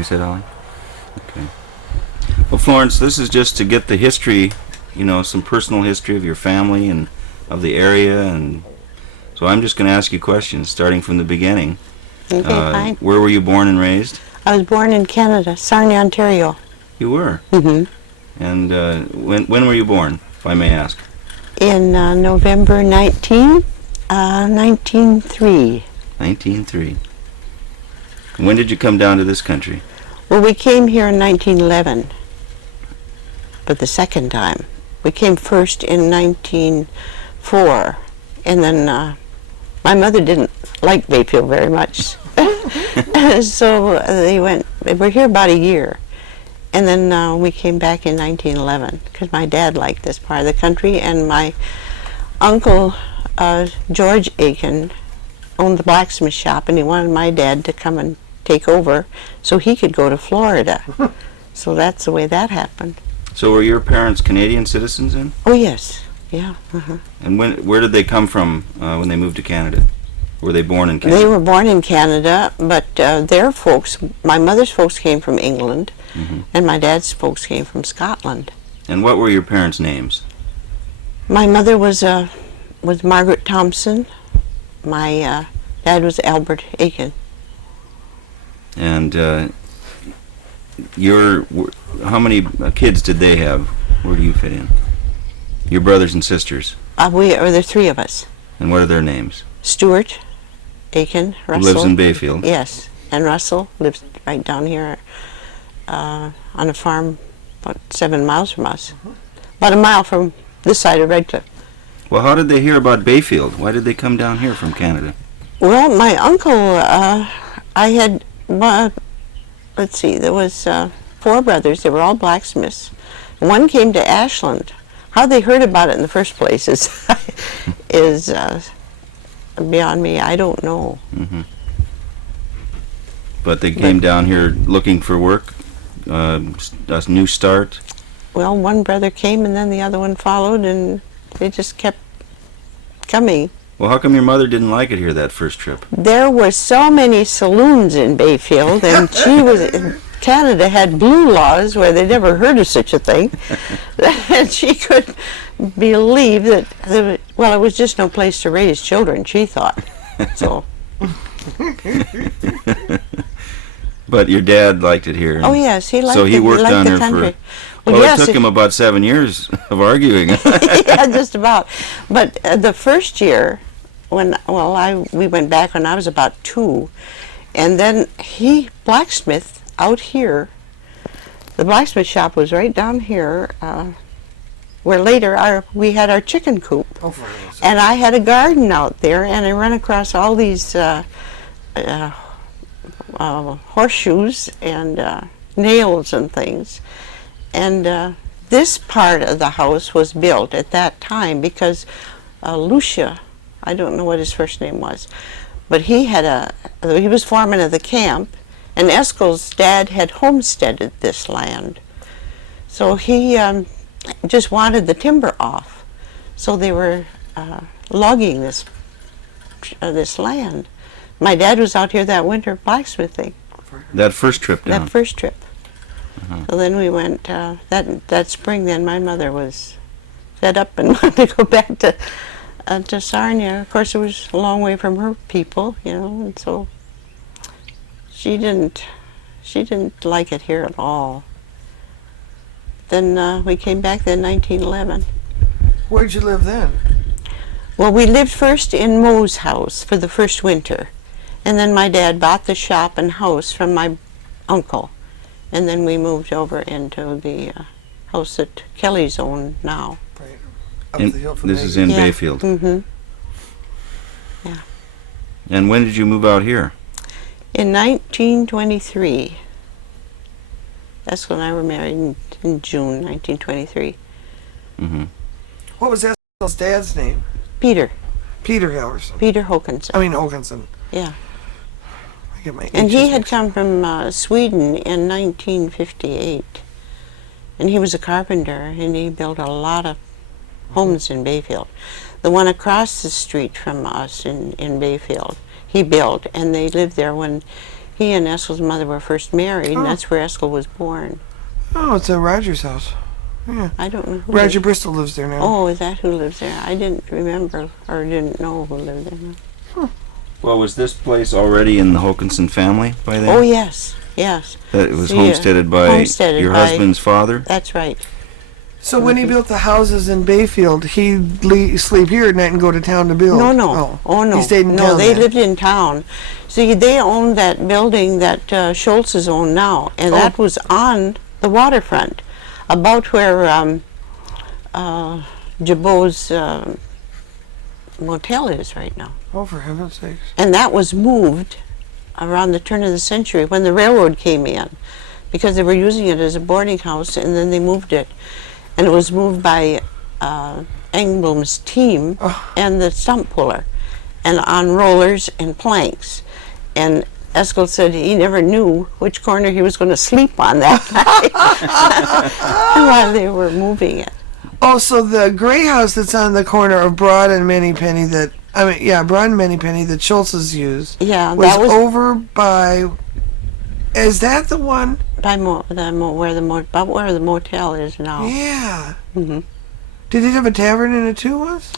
You said Holly? Okay. Well, Florence, this is just to get the history, some personal history of your family and of the area, and so I'm just going to ask you questions, starting from the beginning. Okay, fine. Where were you born and raised? I was born in Canada, Sarnia, Ontario. You were? Mm-hmm. And when were you born, if I may ask? In November 1903. 1903. When did you come down to this country? Well, we came here in 1911, but the second time. We came first in 1904, and then my mother didn't like Bayfield very much. So they were here about a year. And then we came back in 1911 because my dad liked this part of the country, and my uncle, George Aiken, owned the blacksmith shop, and he wanted my dad to come and take over so he could go to Florida. So that's the way that happened. So were your parents Canadian citizens then? Oh, yes. Yeah. Uh-huh. And where did they come from when they moved to Canada? Were they born in Canada? They were born in Canada, but their folks, my mother's folks came from England, mm-hmm. and my dad's folks came from Scotland. And what were your parents' names? My mother was Margaret Thompson. My dad was Albert Aiken. And how many kids did they have? Where do you fit in? Your brothers and sisters? There are three of us. And what are their names? Stuart Aiken, Russell. Who lives in Bayfield? Yes, and Russell lives right down here on a farm about 7 miles from us. About a mile from this side of Redcliffe. Well, how did they hear about Bayfield? Why did they come down here from Canada? Well, my uncle, let's see, there was 4 brothers. They were all blacksmiths. One came to Ashland. How they heard about it in the first place is beyond me. I don't know. Mm-hmm. But they came down here looking for work, a new start? Well, one brother came and then the other one followed, and they just kept coming. Well, how come your mother didn't like it here that first trip? There were so many saloons in Bayfield, and Canada had blue laws where they never heard of such a thing, and she could believe that it was just no place to raise children, she thought. So. But your dad liked it here. Oh yes, he liked it. So he worked down here country. Well, yes, it took him about 7 years of arguing. Yeah, just about. But the first year, we went back when I was about 2, and then he blacksmithed out here. The blacksmith shop was right down here, where later we had our chicken coop. Oh, and I had a garden out there, and I ran across all these horseshoes and nails and things. And this part of the house was built at that time because Lucia, I don't know what his first name was, but he was foreman of the camp, and Eskel's dad had homesteaded this land. So he just wanted the timber off. So they were logging this land. My dad was out here that winter blacksmithing. That first trip down? That first trip. Uh-huh. So then we went, that spring then my mother was fed up and wanted to go back to Sarnia. Of course it was a long way from her people, and so she didn't like it here at all. Then we came back then 1911. Where'd you live then? Well, we lived first in Moe's house for the first winter, and then my dad bought the shop and house from my uncle, and then we moved over into the house that Kelly's own now. Right. Up the hill from this is in Bayfield. Mm-hmm. Yeah. And when did you move out here? In 1923. That's when I were married in June 1923. Mm-hmm. What was Eskel's dad's name? Peter. Peter Halverson. Peter Hokenson. Hokenson. Yeah. I get my And he H's had mixed up. come from Sweden in 1958. And he was a carpenter, and he built a lot of homes in Bayfield. The one across the street from us in Bayfield, he built, and they lived there when He and Eskel's mother were first married, and Oh. that's where Eskel was born. Oh, it's at Roger's house. Yeah. I don't know who Roger lived- Bristol lives there now. Oh, is that who lives there? I didn't remember or didn't know who lived there. Well, was this place already in the Hokenson family by then? Oh, yes, yes. That it was Yeah. homesteaded by Homesteaded your by- husband's father? That's right. So when he built the houses in Bayfield, he'd sleep here at night and go to town to build? No. Oh, no. He stayed in no, town they then. lived in town. See, they owned that building that Schultz's own now, and that was on the waterfront, about where Jabot's motel is right now. Oh, for heaven's sakes. And that was moved around the turn of the century when the railroad came in, because they were using it as a boarding house, and then they moved it. And it was moved by Engblom's team and the stump puller, and on rollers and planks. And Eskel said he never knew which corner he was going to sleep on that night while they were moving it. Oh, so the gray house that's on the corner of Broad and Manypenny Broad and Manypenny that Schultz's used Yeah, was that was over by, is that the one? by where the motel is now. Yeah. Mhm. Did it have a tavern in it too once?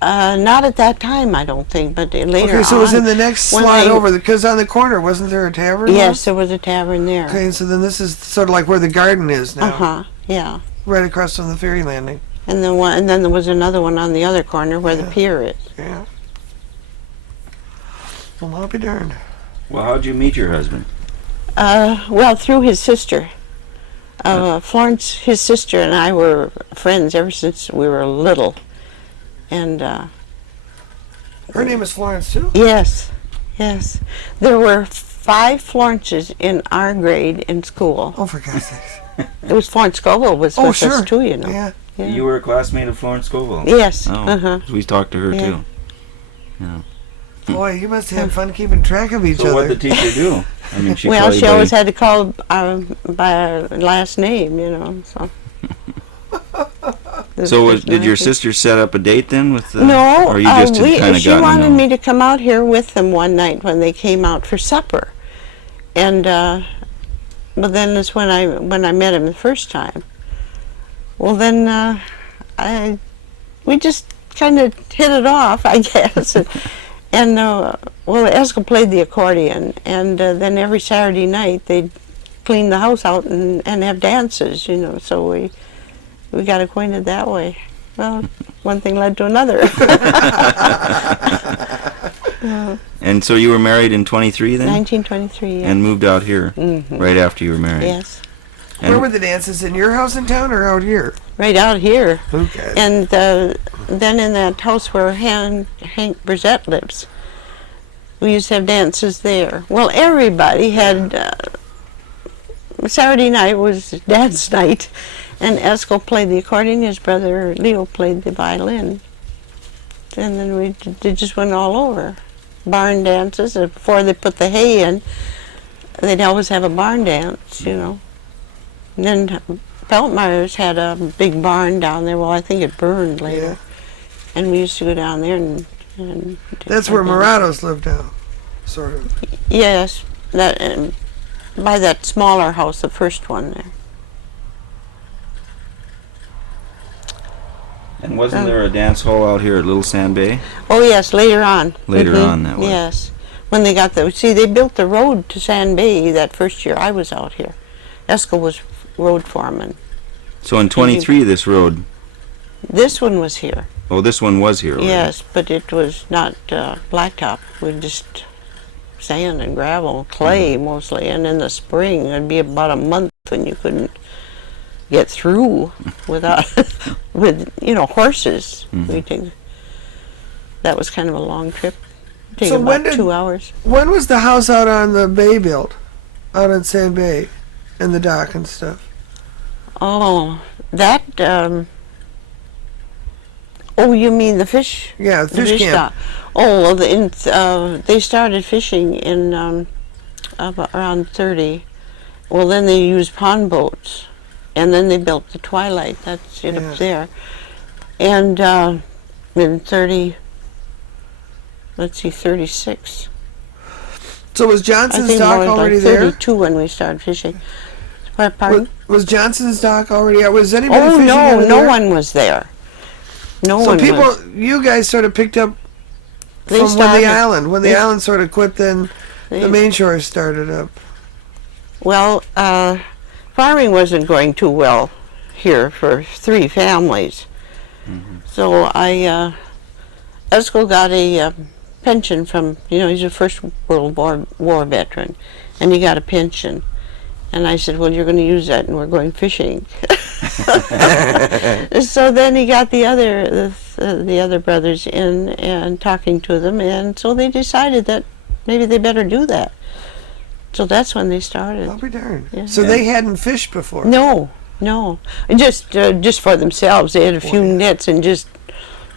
Not at that time, I don't think, but later Okay, so it was on, in the next when slide they- over, because on the corner, wasn't there a tavern? Yes, there was a tavern there. Okay, so then this is sort of like where the garden is now, Yeah. right across from the ferry landing. And then there was another one on the other corner where the pier is. Yeah. Well, I'll be darned. Well, how'd you meet your husband? Well, through his sister. Florence, his sister, and I were friends ever since we were little. And Her name is Florence too? yes. There were 5 Florences in our grade in school. Oh, for God's sakes. It was Florence Scoville was Oh, with sure. us too, you know. Yeah. Yeah. You were a classmate of Florence Scoville? Yes. Oh, we talked to her Yeah. too. Boy, you must have fun keeping track of each So other. what did the teacher do? I mean, she Well, called you she by- always had to call by our last name, you know. So. Did your sister set up a date then with the? No, Or you just had kind of she gotten wanted to know? me to come out here with them one night when they came out for supper, and but then that's when I met him the first time. Well, then we just kind of hit it off, I guess, and well, Eskel played the accordion, and then every Saturday night they'd clean the house out and have dances, you know. So we got acquainted that way. Well, one thing led to another. And so you were married in 23 then? 1923, yeah. And moved out here right after you were married? Yes. And Where were the dances? In your house in town or out here? Right out here. Okay. And then in that house where Hank Brzett lives, we used to have dances there. Well, everybody had... Saturday night was dance night, and Eskel played the accordion, his brother Leo played the violin. And then they just went all over. Barn dances, and before they put the hay in, they'd always have a barn dance, you know. And then Feltmeyer's had a big barn down there. Well, I think it burned later. Yeah. And we used to go down there and That's where Moratos lived now, sort of. Yes, that by that smaller house, the first one there. And wasn't there a dance hall out here at Little Sand Bay? Oh yes, later on. Later on, that was. Yes, when they got they built the road to Sand Bay that first year I was out here. Eskel was road foreman. So in 23, this road. This one was here. Oh, this one was here. Already. Yes, but it was not blacktop. We just sand and gravel, clay mostly. And in the spring, it'd be about a month when you couldn't get through without with horses. That was kind of a long trip. Take So when about did- 2 hours. When was the house out on the bay built? Out on Sand Bay? And the dock and stuff? Oh, that. Oh, you mean the fish? Yeah, the fish camp. dock. Oh, well, they started fishing in around 30. Well, then they used pond boats, and then they built the Twilight. That's it Yeah. up there. And in 30. Let's see, 36. So was I Johnson's think dock more already like there? 32 when we started fishing. Pardon? Was Johnson's dock already out? Was anybody Oh fishing no, over no there? one was there. No So one people, was. you guys sort of picked up They from started, when the island sort of quit, then the main shore started up. Well, farming wasn't going too well here for 3 families. So Esco got a pension from, he's a First World War veteran, and he got a pension. And I said, well, you're going to use that, and we're going fishing. So then he got the other brothers in and talking to them, and so they decided that maybe they better do that. So that's when they started. I'll be darned. Yeah. So they hadn't fished before. No, just for themselves. They had a few nets and just,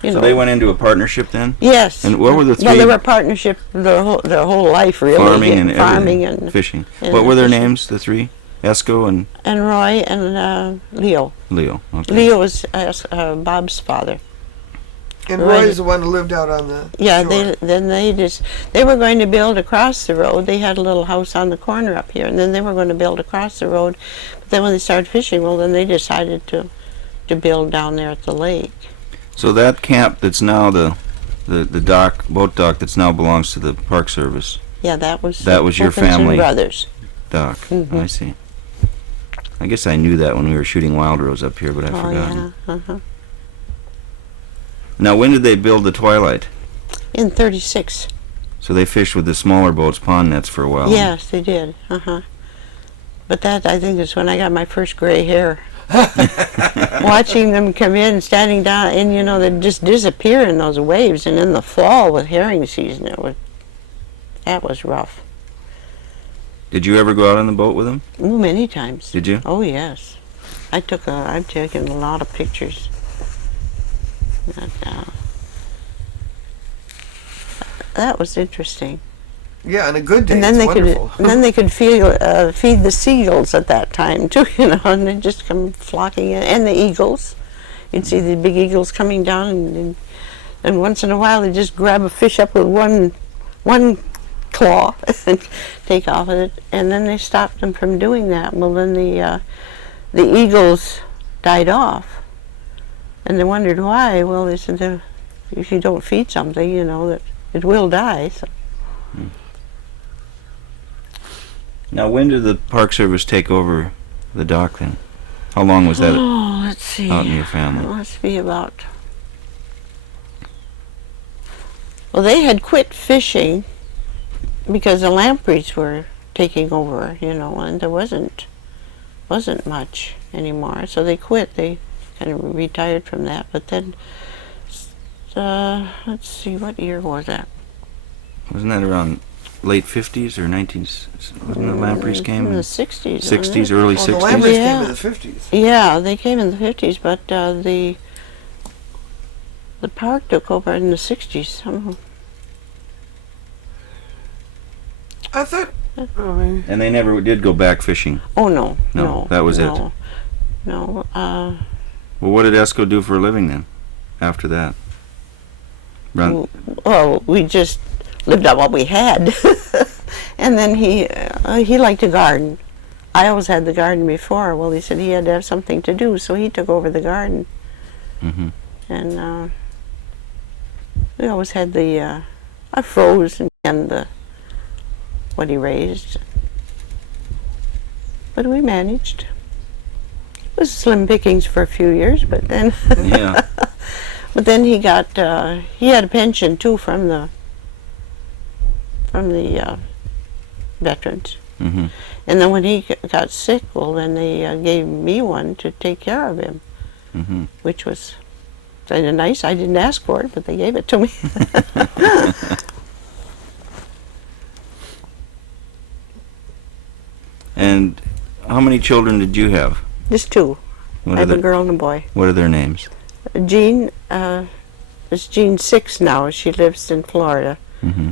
So they went into a partnership then? Yes. And what were the 3? Well, they were a partnership their whole life, really. Farming and farming everything. and fishing. and What were their fishing. names, the 3? Esco and Roy and Leo. Leo. Okay. Leo was Bob's father. And Right. Roy's the one who lived out on the Yeah, shore. they were going to build across the road. They had a little house on the corner up here, and then they were going to build across the road. But then when they started fishing, well, then they decided to build down there at the lake. So that camp that's now the dock, boat dock that's now belongs to the Park Service Yeah, that was your Hokenson family brothers. dock. Mhm. I see. I guess I knew that when we were shooting wild rose up here, but I've Oh forgotten. yeah, uh-huh. Now, when did they build the Twilight? In '36. So they fished with the smaller boats, pond nets, for a while. Yes, they did. Uh-huh. But that, I think, is when I got my first gray hair. Watching them come in, standing down, and they'd just disappear in those waves. And in the fall with herring season, that was rough. Did you ever go out on the boat with them? Oh, many times. Did you? Oh, yes. I've taken a lot of pictures. That was interesting. Yeah, on a good day, And then it's they wonderful. could feed the seagulls at that time too, and they'd just come flocking in, and the eagles. You'd see the big eagles coming down, and once in a while they'd just grab a fish up with one claw and take off with it, and then they stopped them from doing that. Well, then the eagles died off, and they wondered why. Well, they said if you don't feed something, that it will die. So. Now, when did the Park Service take over the dock then? How long was that Oh, let's see. out in your family? It must be about. Well, they had quit fishing because the lampreys were taking over, and there wasn't much anymore. So they quit. They kind of retired from that. But then, let's see, what year was that? Wasn't that around late 50s or 19s? Wasn't the lampreys came In the in 60s. 60s, early Well, the 60s? lampreys Yeah. came in the 50s. Yeah, they came in the 50s, but the park took over in the 60s somehow. I thought. Oh, maybe. And they never did go back fishing. Oh no, No, that was it. No, Well, what did Esco do for a living then, after that? Run. well, we just lived on what we had, and then he liked to garden. I always had the garden before. Well, he said he had to have something to do, so he took over the garden, Mm-hmm. and we always had the I froze and the what he raised, but we managed. It was slim pickings for a few years, but then Yeah. but then he got he had a pension too from the veterans, Mm-hmm. and then when he got sick, well, then they gave me one to take care of him, Mm-hmm. which was kind of nice. I didn't ask for it, but they gave it to me. And how many children did you have? Just 2. What I have a their, girl and a boy. what are their names? Jean, it's Jean 6 now. She lives in Florida. Mm-hmm.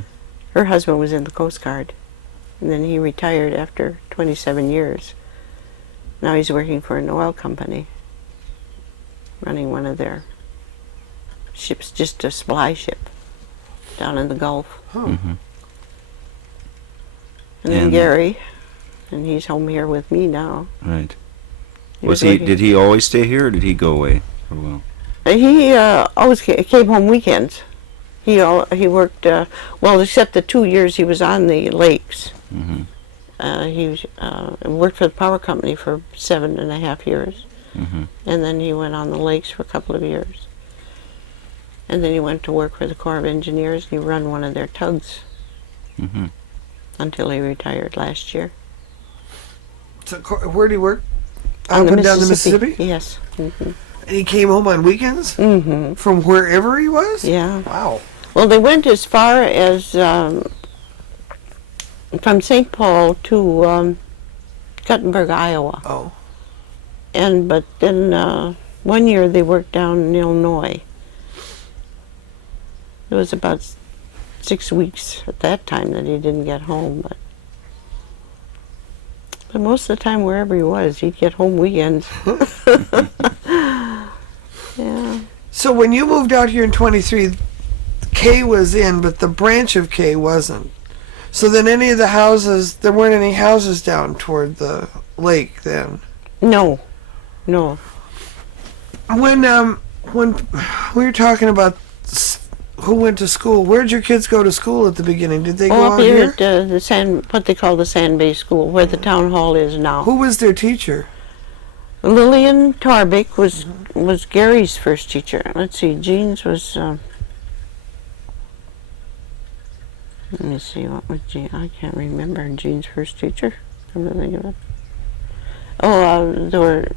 Her husband was in the Coast Guard, and then he retired after 27 years. Now he's working for an oil company, running one of their ships, just a supply ship, down in the Gulf. Huh. Mm-hmm. And then Gary, and he's home here with me now. Right. Was Did he always stay here, or did he go away for a while? He always came home weekends. He worked, well, except the 2 years he was on the lakes. Mm-hmm. He worked for the power company for 7.5 years. Mm-hmm. And then he went on the lakes for a couple of years. And then he went to work for the Corps of Engineers, and he ran one of their tugs Mm-hmm. until he retired last year. So where did he work? On Up and down the Mississippi? Yes. Mm-hmm. And he came home on weekends? Mm-hmm. From wherever he was? Yeah. Wow. Well, they went as far as from St. Paul to Guttenberg, Iowa. Oh. But then 1 year they worked down in Illinois. It was about 6 weeks at that time that he didn't get home, but most of the time wherever he was, he'd get home weekends. Yeah. So when you moved out here in 23, K was in, but the branch of K wasn't. So then any of the houses, there weren't any houses down toward the lake then? No. When we were talking about who went to school, where'd your kids go to school at the beginning? Did they go up out here here? at what they call the Sand Bay School, where the town hall is now. Who was their teacher? Lillian Tarbick was Gary's first teacher. Let's see, Jean's was. Let me see, what was Jean? I can't remember Jean's first teacher. Come to think of it. Oh, there were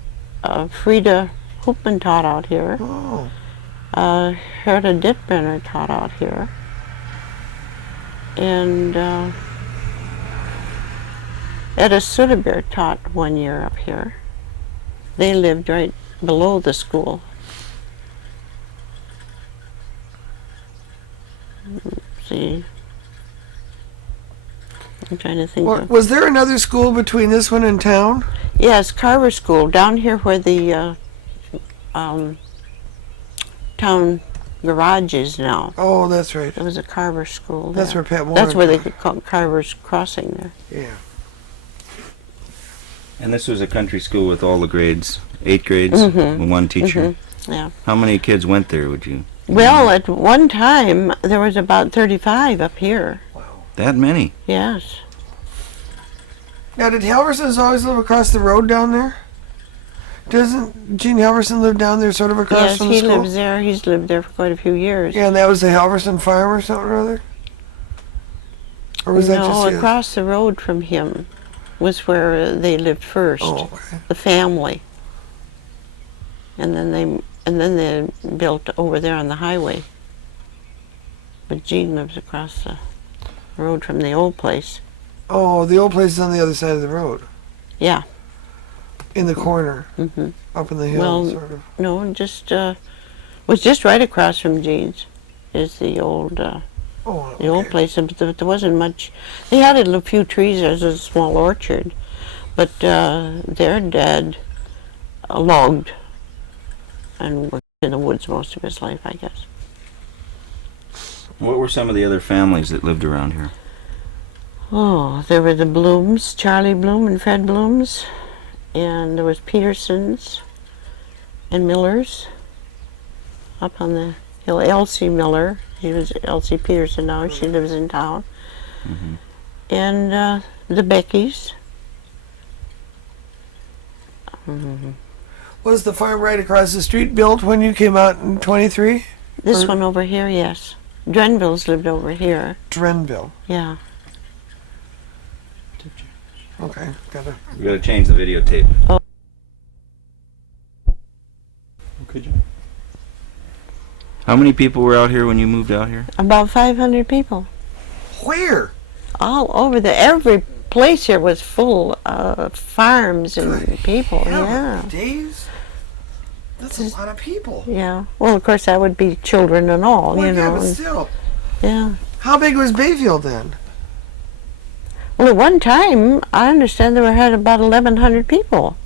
Frida Hoopman taught out here. Oh. Herta Dittbrenner taught out here. And Etta Soderberg taught 1 year up here. They lived right below the school. Let's see. I'm trying to think. Was there another school between this one and town? Yes, Carver School, down here where the town garage is now. Oh, that's right. There was a Carver School That's there. where Pat Moore. That's where they could call Carver's Crossing there. Yeah. And this was a country school with all the grades, 8 grades, Mm-hmm. and one teacher. Mm-hmm. Yeah. How many kids went there, would you? Well, at one time, there was about 35 up here. That many? Yes. Now, did Halversons always live across the road down there? Doesn't Gene Halverson live down there sort of across Yes, from the he school? lives there. He's lived there for quite a few years. Yeah, and that was the Halverson farm or something or other? Or was that just No, his? across the road from him was where they lived first. Oh, okay. The family. And then they built over there on the highway. But Gene lives across the road from the old place. Oh, the old place is on the other side of the road. Yeah. In the corner. Mm-hmm. Up in the hill, Well, sort of. no, just was just right across from Gene's is the old Okay. place. But there wasn't much. They had a few trees. There's a small orchard, but their dad logged and worked in the woods most of his life, I guess. What were some of the other families that lived around here? Oh, there were the Blooms, Charlie Bloom and Fred Blooms, and there was Petersons and Millers up on the hill. Elsie Miller, she was Elsie Peterson now, she lives in town. Mm-hmm. And the Beckys. Mm-hmm. Was the farm right across the street built when you came out in 23? This Or- one over here, yes. Drenville's lived over here, Drenville. yeah. Okay, gotta. We gotta change the videotape. Oh. Could you? How many people were out here when you moved out here? About 500 people. Where? All over every place here was full of farms and people, yeah. Days? That's a lot of people. Yeah. Well, of course, that would be children and all, Well, you yeah, know. but and- still. yeah. How big was Bayfield then? Well, at one time, I understand there had about 1,100 people.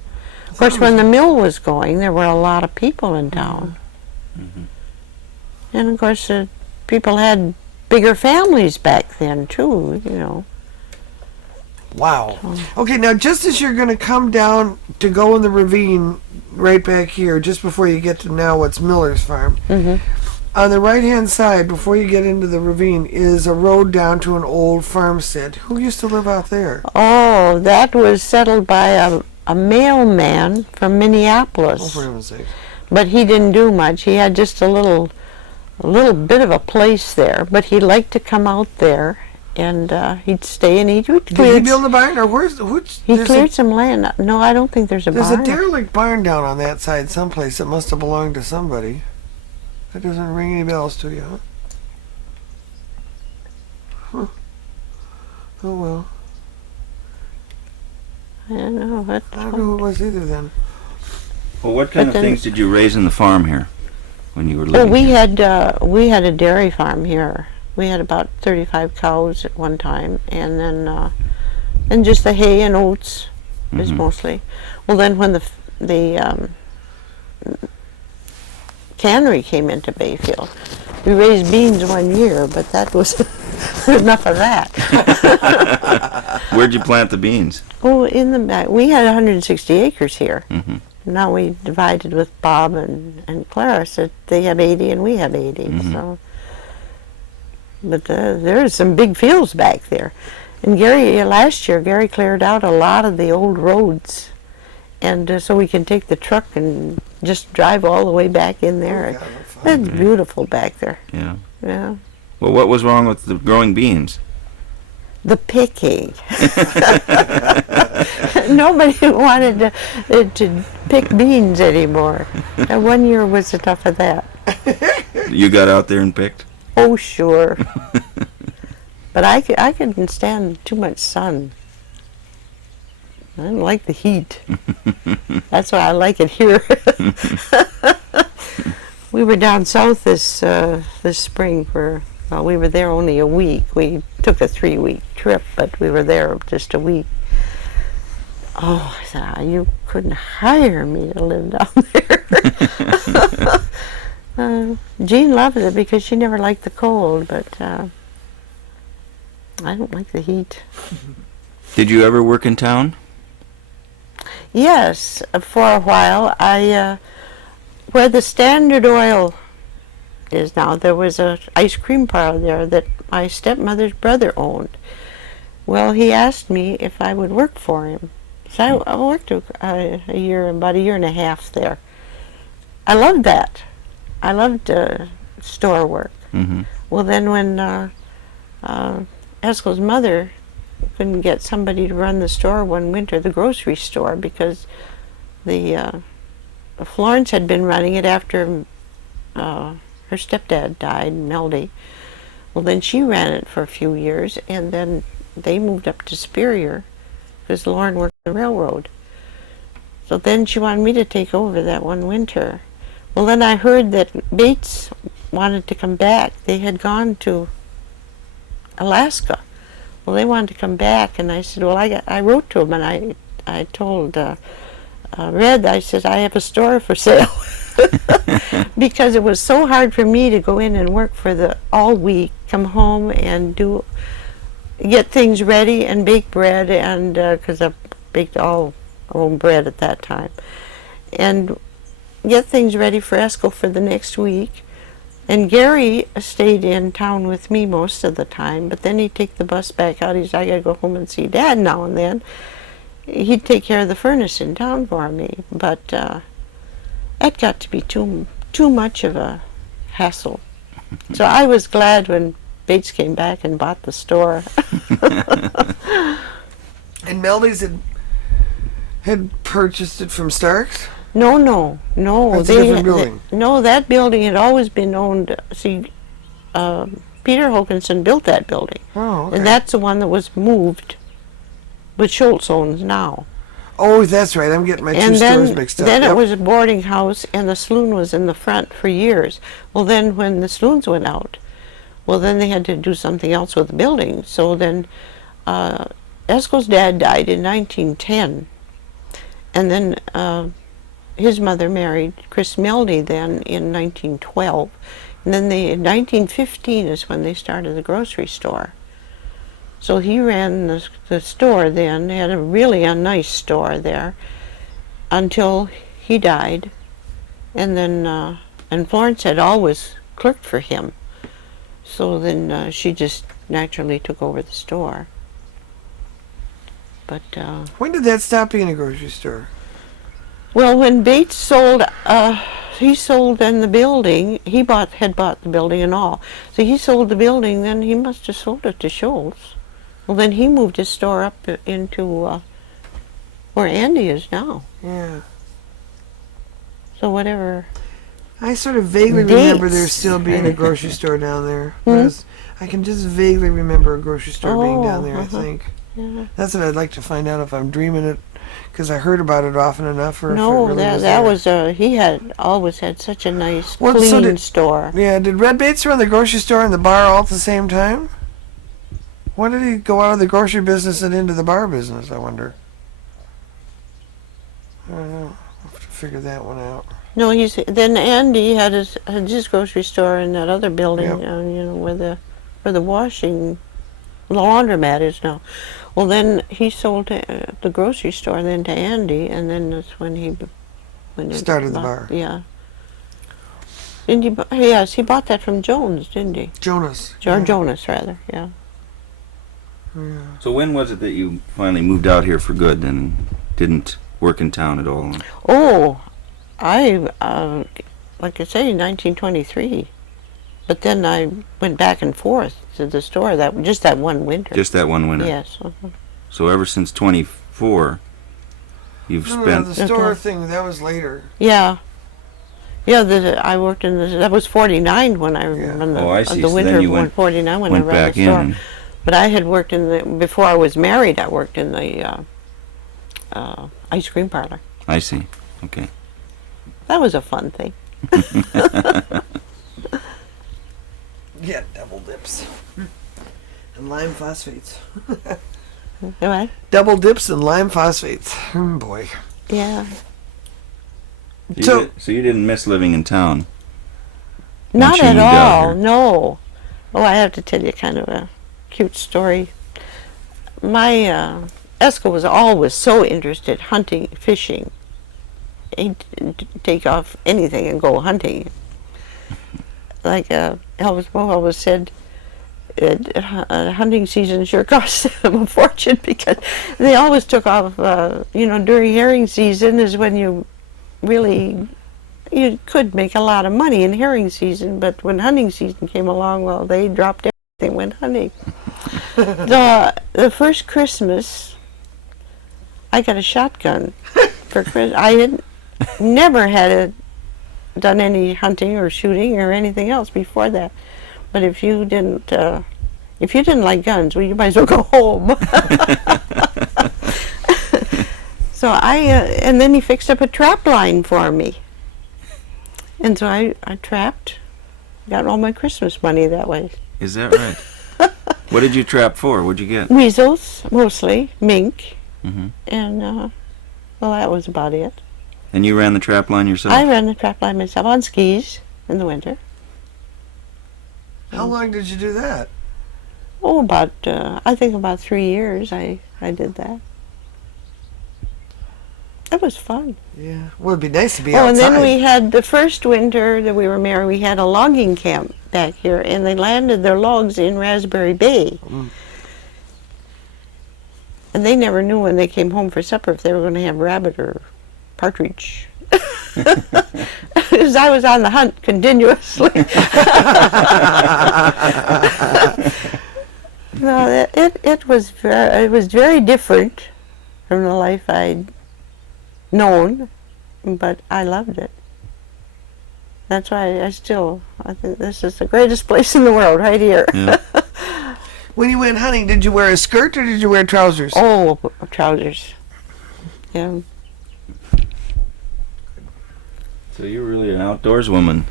Of course, when the mill was going, there were a lot of people in town. Mm-hmm. And, of course, people had bigger families back then, too, you know. Wow. Okay, now just as you're going to come down to go in the ravine right back here, just before you get to now what's Miller's farm, on the right-hand side, before you get into the ravine, is a road down to an old farmstead. Who used to live out there? Oh, that was settled by a mailman from Minneapolis. Oh, for heaven's sake. But he didn't do much. He had just a little bit of a place there. But he liked to come out there, and he'd stay and eat. Did he build a barn, or He cleared some land. No, I don't think there's a barn. There's a derelict barn down on that side someplace that must have belonged to somebody. That doesn't ring any bells to you, huh? Huh. Oh well. I don't know. I don't know who it was either then. Well, what kind of things did you raise in the farm here when you were Well, living here? we had a dairy farm here. We had about 35 cows at one time, and then and just the hay and oats is mostly. Well, then when the cannery came into Bayfield, we raised beans one year, but that was enough of that. Where'd you plant the beans? Oh, in the back. We had 160 acres here. Now we divided with Bob and Clara, so they have 80 and we have 80. So, but there's some big fields back there. And last year, Gary cleared out a lot of the old roads, and so we can take the truck and just drive all the way back in there. Oh, yeah, it's beautiful back there. Yeah. Yeah. Well, what was wrong with the growing beans? The picking. Nobody wanted to pick beans anymore. And one year was enough of that. You got out there and picked? Oh, sure. But I couldn't stand too much sun. I didn't like the heat. That's why I like it here. We were down south this spring for, well, we were there only a week. We took a 3-week trip, but we were there just a week. Oh, I said, you couldn't hire me to live down there. Jean loves it because she never liked the cold, but I don't like the heat. Did you ever work in town? Yes, for a while. Where the Standard Oil is now, there was a ice cream parlor there that my stepmother's brother owned. Well, he asked me if I would work for him. So I worked about a year and a half there. I loved that. I loved store work. Well, then when Eskel's mother couldn't get somebody to run the store one winter, the grocery store, because the Florence had been running it after her stepdad died, Meldy. Well, then she ran it for a few years, and then they moved up to Superior because Lauren worked the railroad. So then she wanted me to take over that one winter. Well, then I heard that Bates wanted to come back. They had gone to Alaska. Well, they wanted to come back, and I said, well, I wrote to them, and I told Red, I said, I have a store for sale. Because it was so hard for me to go in and work for all week, come home and get things ready and bake bread, and because I baked all our own bread at that time, and get things ready for Eskel for the next week. And Gary stayed in town with me most of the time, but then he'd take the bus back out. He said, I gotta go home and see Dad now and then. He'd take care of the furnace in town for me, but that got to be too much of a hassle. So I was glad when Bates came back and bought the store. And Meldy's had purchased it from Starks? No. That's a different building. No, that building had always been owned. See, Peter Hokenson built that building. Oh, okay. And that's the one that was moved, but Schultz owns now. Oh, that's right. I'm getting my two stores mixed up. Then it was a boarding house, and the saloon was in the front for years. Well, then when the saloons went out, well, then they had to do something else with the building. So then Eskel's dad died in 1910, and then his mother married Chris Meldy then in 1912. And then in 1915 is when they started the grocery store. So he ran the store then. They had a really a nice store there until he died. And then, and Florence had always clerked for him. So then she just naturally took over the store. But, When did that stop being a grocery store? well, when Bates sold, he sold then the building. He had bought the building and all. So he sold the building, then he must have sold it to Schultz. Well, then he moved his store up into where Andy is now. Yeah. So whatever. I sort of vaguely remember there still being a grocery store down there. I can just vaguely remember a grocery store being down there, I think. Yeah. That's what I'd like to find out if I'm dreaming it, because I heard about it often enough. Or No, if it really that was that there. was he had always had such a nice, Well, so clean did- store. Yeah, did Red Bates run the grocery store and the bar all at the same time? When did he go out of the grocery business and into the bar business, I wonder? I don't know. I'll have to figure that one out. No, then Andy had his grocery store in that other building, Yep. you know, where the washing, the laundromat is now. Well, then he sold the grocery store then to Andy, and then that's when he Started the bar. Yeah. Didn't he? Yes, he bought that from Jones, didn't he? Jonas. Or Jonas, rather. Yeah. Yeah. So when was it that you finally moved out here for good and didn't work in town at all? Oh, I like I say, 1923. But then I went back and forth to the store just that one winter. Just that one winter? Yes. So ever since 24, you've No, spent... the store thing, that was later. Yeah. Yeah, I worked in that was 49 when I when Oh, I see. the So winter then you of 49 when I went ran back the store. in. But I had worked before I was married, I worked in the ice cream parlor. I see. Okay. That was a fun thing. Yeah, double dips. And lime phosphates. What? Double dips and lime phosphates. Boy. Yeah. So you didn't miss living in town? Not you at moved out all, here? no. Oh, I have to tell you kind of a cute story. My Esco was always so interested hunting, fishing. He'd take off anything and go hunting. Like Elvis Moe always said, hunting season sure cost them a fortune because they always took off, during herring season is when you could make a lot of money in herring season, but when hunting season came along, well, they dropped everything, went hunting. The first Christmas, I got a shotgun for Christmas. I had never done any hunting or shooting or anything else before that. But if you didn't like guns, well, you might as well go home. So and then he fixed up a trap line for me. And so I trapped, got all my Christmas money that way. Is that right? What did you trap for? What'd you get? Weasels, mostly, mink, Mm-hmm. and, well, that was about it. And you ran the trap line yourself? I ran the trap line myself on skis in the winter. How long did you do that? Oh, I think about 3 years I did that. It was fun. Yeah. Well, it'd be nice to be Oh, outside. and then we had the first winter that we were married, we had a logging camp back here, and they landed their logs in Raspberry Bay. And they never knew when they came home for supper if they were going to have rabbit or partridge. Because I was on the hunt continuously. No, it was very different from the life I'd known, but I loved it. That's why I think this is the greatest place in the world, right here. Yeah. When you went hunting, did you wear a skirt or did you wear trousers? Oh, trousers. Yeah. So you're really an outdoors woman.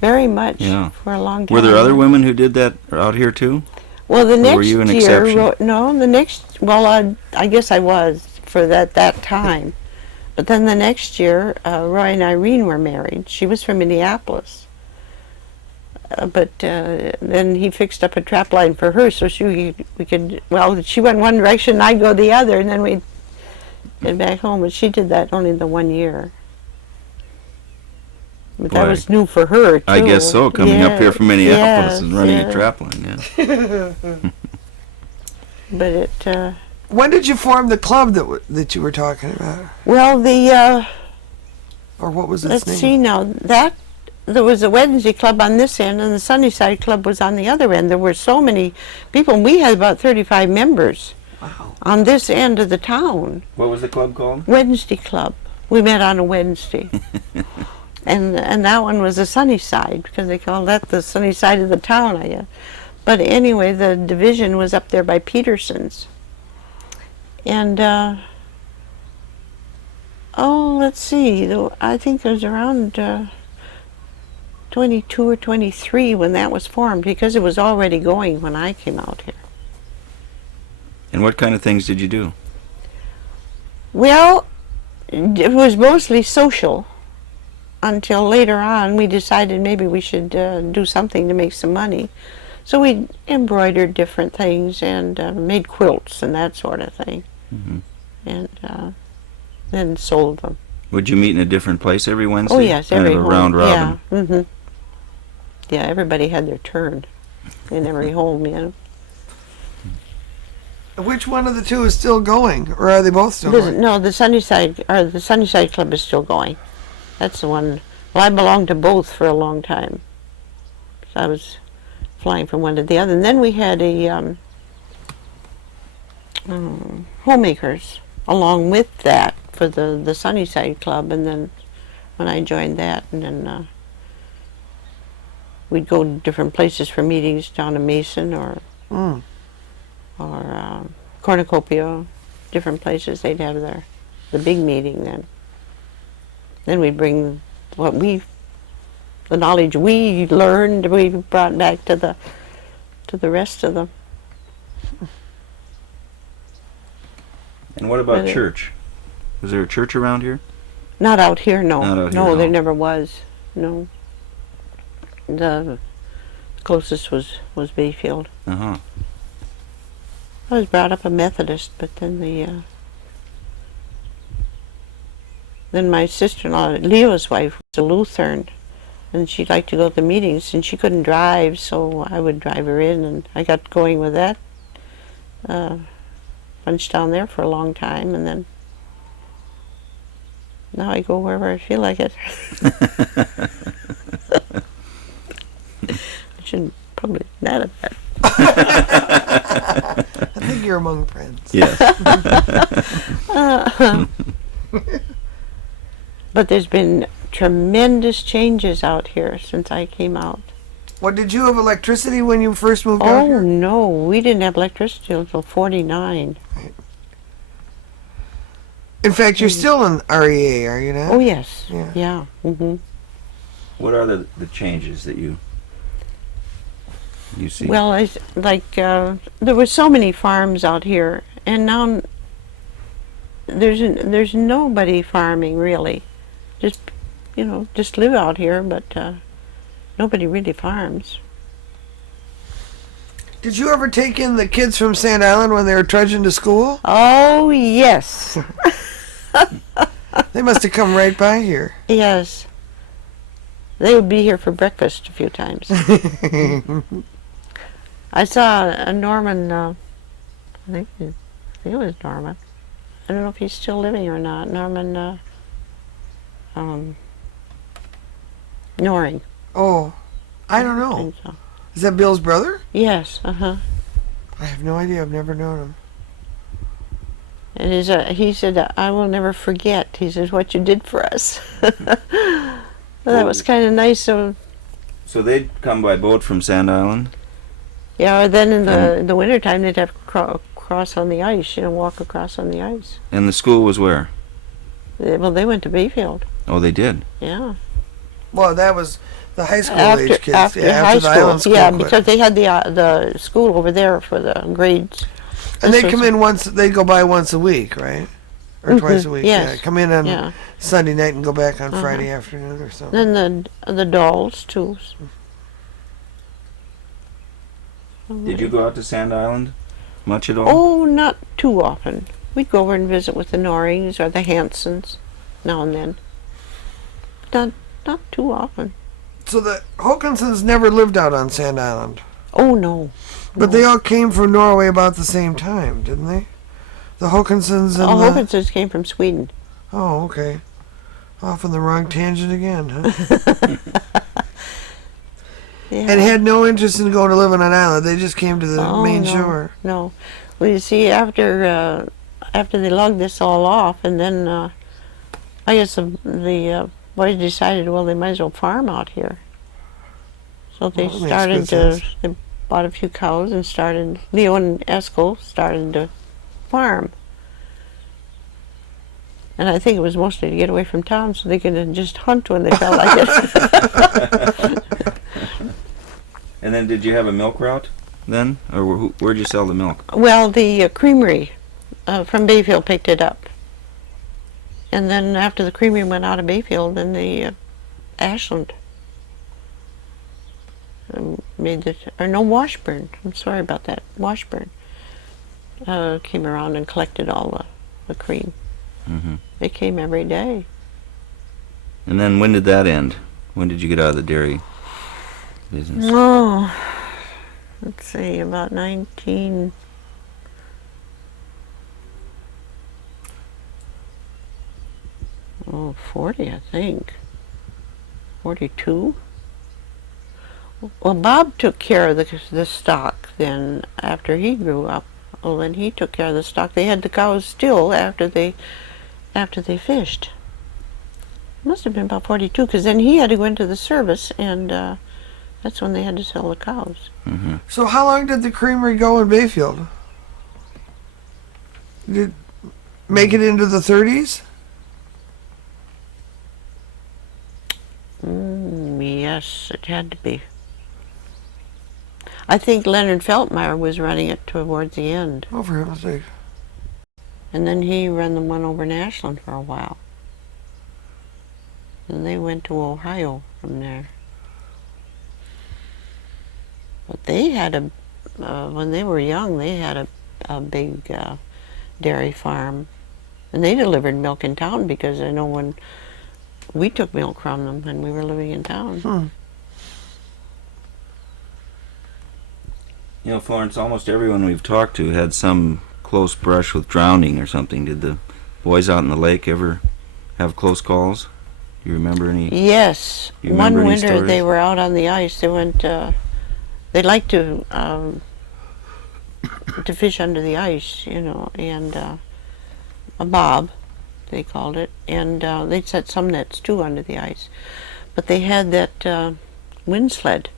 Very much Yeah. for a long time. Were there other women who did that out here too? Well, the Or next were you an year, exception? I guess I was for that time. But then the next year, Roy and Irene were married. She was from Minneapolis. but then he fixed up a trap line for her, so we could. Well, she went one direction, and I'd go the other, and then we'd get back home. But she did that only the 1 year. But that Boy. was new for her too. I guess so. Coming up here from Minneapolis yes, and running yeah. a trap line. Yeah. But it. When did you form the club that you were talking about? Well, Or what was its let's name? see now. There was a Wednesday club on this end, and the Sunnyside club was on the other end. There were so many people, and we had about 35 members Wow. on this end of the town. What was the club called? Wednesday club. We met on a Wednesday. and that one was the Sunnyside, because they call that the sunny side of the town, I guess. But anyway, the division was up there by Peterson's. And, let's see, I think it was around 22 or 23 when that was formed, because it was already going when I came out here. And what kind of things did you do? Well, it was mostly social until later on we decided maybe we should do something to make some money. So we embroidered different things and made quilts and that sort of thing. Mm-hmm. And then sold them. Would you meet in a different place every Wednesday? Oh yes, kind every of a home. round robin. Yeah, mm-hmm. Yeah, everybody had their turn in every home, you know. Which one of the two is still going, or are they both still going? No, the Sunnyside Club is still going. That's the one. Well, I belonged to both for a long time. So I was flying from one to the other. And then we had a homemakers along with that for the Sunnyside Club. And then when I joined that, and then we'd go to different places for meetings down to Mason or Cornucopia, different places. They'd have the big meeting then. Then we'd bring the knowledge we learned, we brought back to the rest of them. And what about church? Was there a church around here? Not out here, no. Not out here, no, no. there never was. No. The closest was Bayfield. Uh-huh. I was brought up a Methodist, but then then my sister-in-law, Leo's wife, was a Lutheran, and she liked to go to the meetings, and she couldn't drive, so I would drive her in, and I got going with that. Bunched down there for a long time, and then now I go wherever I feel like it. I shouldn't probably not have that. I think you're among friends. Yes. But there's been tremendous changes out here since I came out. What, did you have electricity when you first moved out Oh here? no, we didn't have electricity until 49. In fact, you're still in REA, are you not? Oh yes, Yeah. yeah. Mm-hmm. What are the changes that you see? Well, there were so many farms out here, and now there's nobody farming really. Just live out here, but nobody really farms. Did you ever take in the kids from Sand Island when they were trudging to school? Oh yes, They must have come right by here. yes. They would be here for breakfast a few times. I saw a Norman. I think it was Norman. I don't know if he's still living or not. Norman Noring. Oh, I don't I know. think so. Is that Bill's brother? Yes. Uh-huh. I have no idea. I've never known him. And he said, "I will never forget." He says, "What you did for us." That was kind of nice. So they'd come by boat from Sand Island? yeah. Or then in the wintertime, they'd have to cross on the ice. Walk across on the ice. And the school was where? They went to Bayfield. Oh, they did? Yeah. Well, that was the high school age kids. After yeah, high after the island school. school Yeah, quit. because they had the school over there for the grades. And This they come was- in once. They go by once a week, right? Or Mhm, twice a week. yes. Yeah, come in on Yeah. Sunday night and go back on Uh-huh. Friday afternoon or something. Then the dolls too. Did you go out to Sand Island much at all? Oh, not too often. We'd go over and visit with the Norings or the Hansons now and then. Not too often. So the Hokensons never lived out on Sand Island. Oh, no. But they all came from Norway about the same time, didn't they? The Hokensons and Hokensons came from Sweden. Oh, okay. Off on the wrong tangent again, huh? Yeah. And had no interest in going to live on an island. They just came to the main no, shore. No. Well, you see, after they logged this all off, and then I guess the boys decided, well, they might as well farm out here. So they Well, that makes started good to. sense. They bought a few cows and started. Leo and Eskel started to farm. And I think it was mostly to get away from town so they could just hunt when they felt like it. And then did you have a milk route then? Or where'd you sell the milk? Well, the creamery from Bayfield picked it up. And then after the creamery went out of Bayfield, then the Ashland made it, or no, Washburn. I'm sorry about that. Washburn came around and collected all the cream. Mm-hmm. They came every day. And then when did that end? When did you get out of the dairy business? Oh, let's see, about 19... Oh, 40, I think. 42? Well, Bob took care of the stock then after he grew up. Well, then he took care of the stock. They had the cows still after they fished. Must have been about 42, because then he had to go into the service, and that's when they had to sell the cows. Mm-hmm. So how long did the creamery go in Bayfield? Did make it into the 30s? Yes, it had to be. I think Leonard Feltmeyer was running it towards the end. Oh, for heaven's sake. And then he ran the one over in Ashland for a while. And they went to Ohio from there. But they had when they were young, they had a big dairy farm. And they delivered milk in town, because I know when we took milk from them when we were living in town. You know, Florence, almost everyone we've talked to had some close brush with drowning or something. Did the boys out in the lake ever have close calls? Do you remember any? Yes. Do you remember One any winter stories? they were out on the ice. They went, they liked to fish under the ice, you know, and a bob, they called it, and they'd set some nets too under the ice. But they had that wind sled,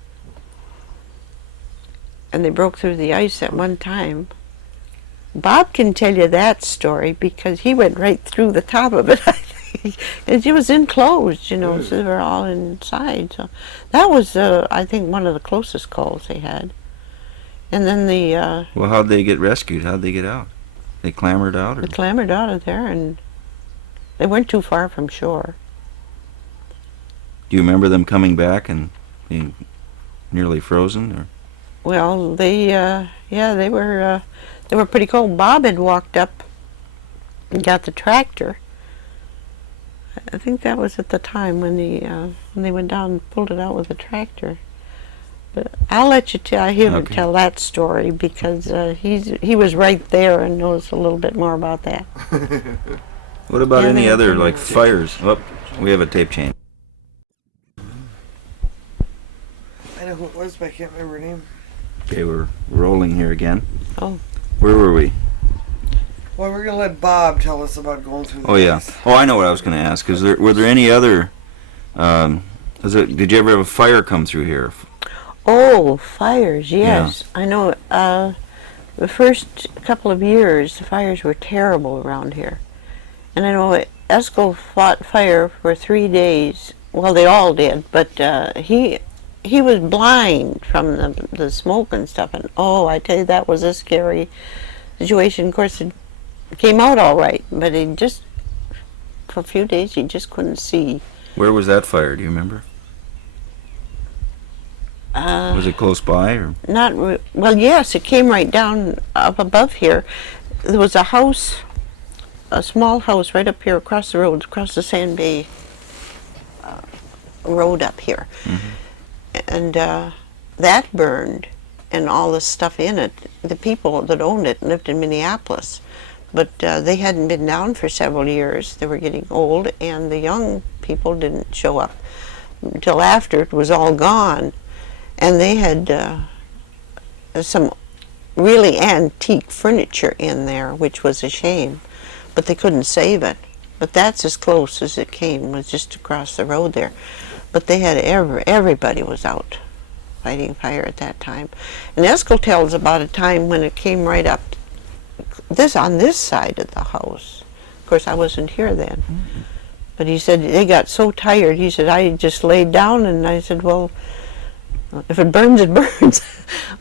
and they broke through the ice at one time. Bob can tell you that story because he went right through the top of it. I think it was enclosed, you know, so they were all inside. So that was, I think, one of the closest calls they had. And then the Well, how'd they get rescued? How'd they get out? They clambered out? Or? they clambered out of there, and they weren't too far from shore. Do you remember them coming back and being nearly frozen? Or? Well, they were pretty cold. Bob had walked up and got the tractor. I think that was at the time when they went down and pulled it out with the tractor. But I'll let you tell him Okay. tell that story, because he was right there and knows a little bit more about that. What about Yeah, any they- other, like, fires? Oh, we have a tape chain. I know who it was, but I can't remember her name. Okay, we're rolling here again. Oh. Where were we? Well, we're going to let Bob tell us about going through the Oh, yeah. ice. Oh, I know what I was going to ask. Were there any other... did you ever have a fire come through here? Oh, fires, yes. I know. The first couple of years, the fires were terrible around here. And I know Eskel fought fire for 3 days. Well, they all did, but he was blind from the smoke and stuff. And oh, I tell you, that was a scary situation. Of course, it came out all right, but for a few days, he just couldn't see. Where was that fire? Do you remember? Was it close by, or? Well, yes, it came right down up above here. There was a house, a small house right up here across the road, across the Sand Bay road up here. And that burned, and all the stuff in it. The people that owned it lived in Minneapolis, but they hadn't been down for several years. They were getting old, and the young people didn't show up until after it was all gone. And they had some really antique furniture in there, which was a shame, but they couldn't save it. But that's as close as it came, was just across the road there. But they had everybody was out fighting fire at that time. And Eskel tells about a time when it came right up on this side of the house. Of course, I wasn't here then. But he said they got so tired. He said, I just laid down, and I said, well, if it burns, it burns.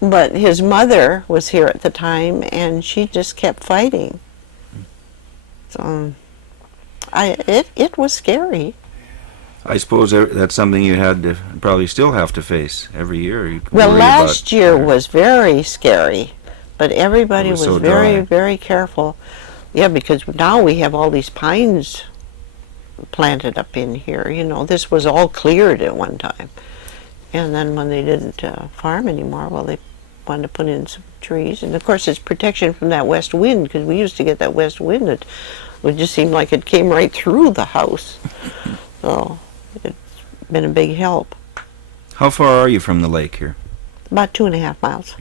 But his mother was here at the time, and she just kept fighting. So it was scary. I suppose that's something you had to probably still have to face every year. You Well, worry last about year fire. was very scary, but everybody It was was so very, dry. very careful. Yeah, because now we have all these pines planted up in here. You know, this was all cleared at one time. And then when they didn't farm anymore, well, they wanted to put in some trees. And of course, it's protection from that west wind, because we used to get that west wind that would just seem like it came right through the house. So it's been a big help. How far are you from the lake here? About 2.5 miles.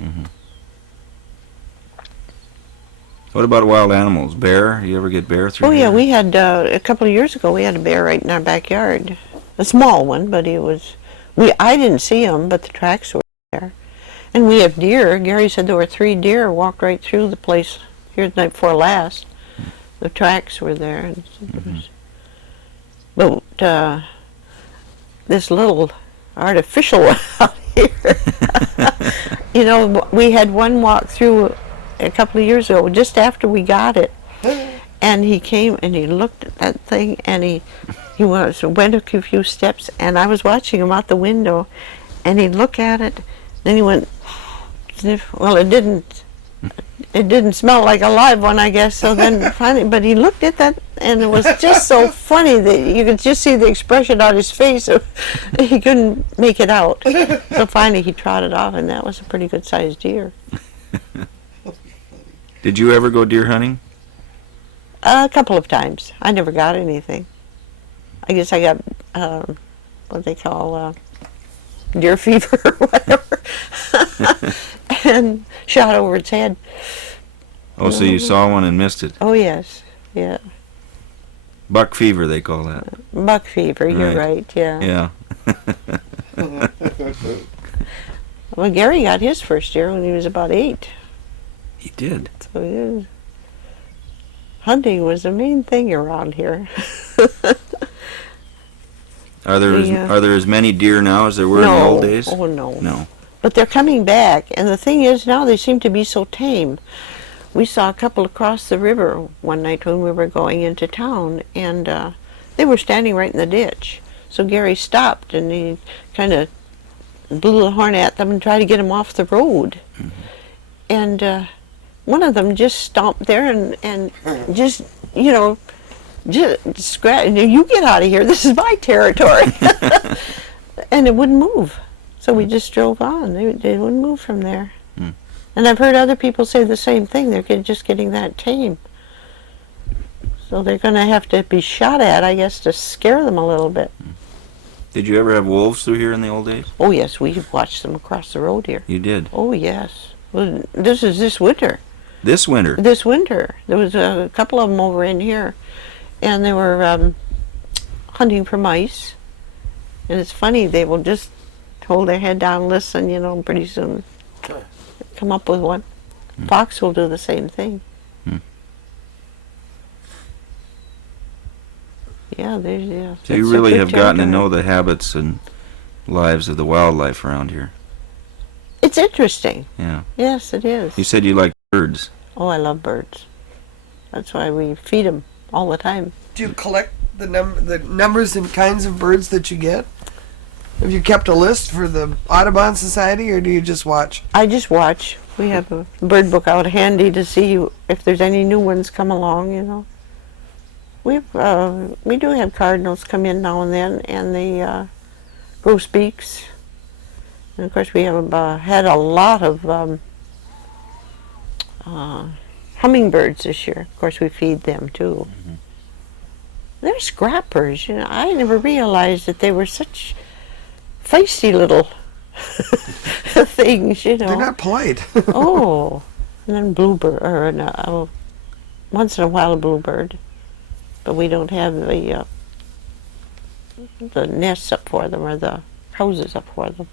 What about wild animals? Bear? You ever get bear through Oh, yeah, here? we had, a couple of years ago, we had a bear right in our backyard. A small one, but it was, I didn't see him, but the tracks were there. And we have deer. Gary said there were 3 deer walked right through the place here the night before last. The tracks were there. But this little artificial one out here, you know, we had one walk through a couple of years ago, just after we got it, and he came and he looked at that thing, and he went a few steps, and I was watching him out the window, and he'd look at it, then he went sniff. Well, it didn't smell like a live one, I guess. So then finally, but he looked at that, and it was just so funny that you could just see the expression on his face. So he couldn't make it out. So finally, he trotted off, and that was a pretty good-sized deer. Did you ever go deer hunting? A couple of times. I never got anything. I guess I got what they call deer fever or whatever, and shot over its head. Oh, so you saw one and missed it. Oh, yes. Yeah. Buck fever, they call that. Buck fever, you're right, yeah. Yeah. Well, Gary got his first deer when he was about 8. He did. So yeah. Hunting was the main thing around here. Are there as many deer now as there were in the old days? Oh, no. No. But they're coming back, and the thing is now they seem to be so tame. We saw a couple across the river one night when we were going into town, and they were standing right in the ditch. So Gary stopped, and he kind of blew the horn at them and tried to get them off the road. And one of them just stomped there and just, you know, just scratch. You get out of here. This is my territory. And it wouldn't move. So we just drove on. They wouldn't move from there. And I've heard other people say the same thing. They're just getting that tame. So they're going to have to be shot at, I guess, to scare them a little bit. Did you ever have wolves through here in the old days? Oh, yes. We watched them across the road here. You did? Oh, yes. Well, this is this winter. This winter? This winter. There was a couple of them over in here. And they were hunting for mice. And it's funny, they will just hold their head down, listen, you know, and pretty soon come up with one. Fox will do the same thing. Yeah, So that's you a really good have gotten to territory. know the habits and lives of the wildlife around here. It's interesting. Yeah. Yes, it is. You said you like birds. Oh, I love birds. That's why we feed them all the time. Do you collect the numbers and kinds of birds that you get? Have you kept a list for the Audubon Society, or do you just watch? I just watch. We have a bird book out handy to see if there's any new ones come along, you know. We do have cardinals come in now and then, and the grosbeaks. And of course we have had a lot of hummingbirds this year. Of course we feed them too. Mm-hmm. They're scrappers, you know. I never realized that they were such feisty little things, you know. They're not polite. Oh, and then bluebird, or once in a while a bluebird, but we don't have the nests up for them or the houses up for them.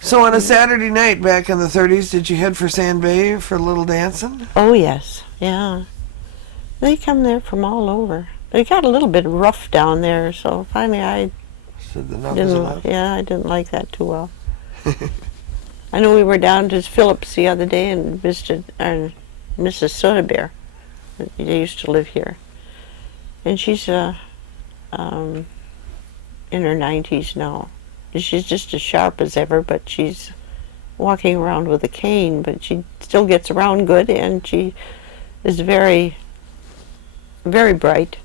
So on a Saturday night back in the 30s, did you head for Sand Bay for a little dancing? Oh yes, yeah. They come there from all over. It got a little bit rough down there, so finally I Said the numbers enough. I didn't like that too well. I know we were down to Phillips the other day and visited Mrs. Soderbeer. They used to live here, and she's in her 90s now. She's just as sharp as ever, but she's walking around with a cane, but she still gets around good, and she is very, very bright.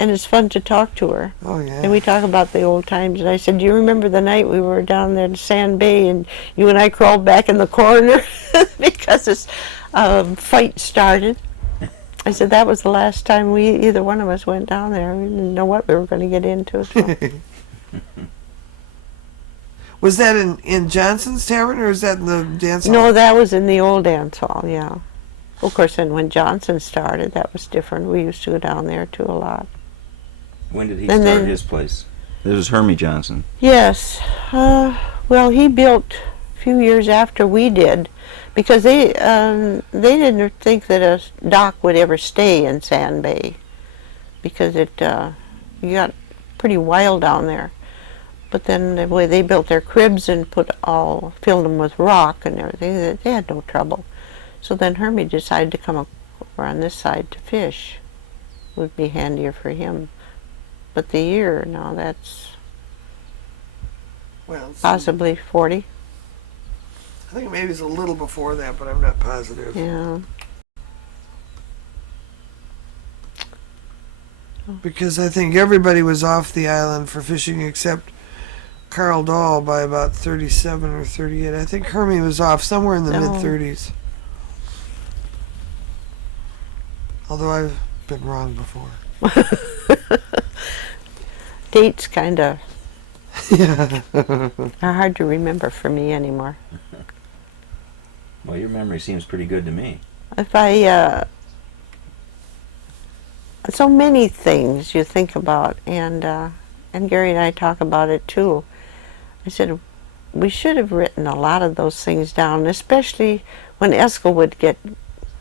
And it's fun to talk to her. Oh, yeah. And we talk about the old times. And I said, do you remember the night we were down there in Sand Bay and you and I crawled back in the corner because this fight started? I said, that was the last time either one of us went down there. We didn't know what we were going to get into. So. Was that in Johnson's Tavern, or is that in the dance hall? No, that was in the old dance hall, yeah. Of course, then when Johnson started, that was different. We used to go down there too a lot. When did he And start then- his place? This was Hermie Johnson. Yes. Well, he built a few years after we did, because they didn't think that a dock would ever stay in Sand Bay, because it got pretty wild down there. But then the way they built their cribs and filled them with rock and everything, they had no trouble. So then Hermie decided to come over on this side to fish. Would be handier for him. But the year, now that's Well, possibly 40. I think maybe it's a little before that, but I'm not positive. Yeah. Because I think everybody was off the island for fishing except Carl Dahl by about 37 or 38. I think Hermie was off somewhere in the No. mid-30s. Although I've been wrong before. Dates kind of Yeah. are hard to remember for me anymore. Well, your memory seems pretty good to me. If I, so many things you think about, and Gary and I talk about it too. I said, we should have written a lot of those things down, especially when Eskel would get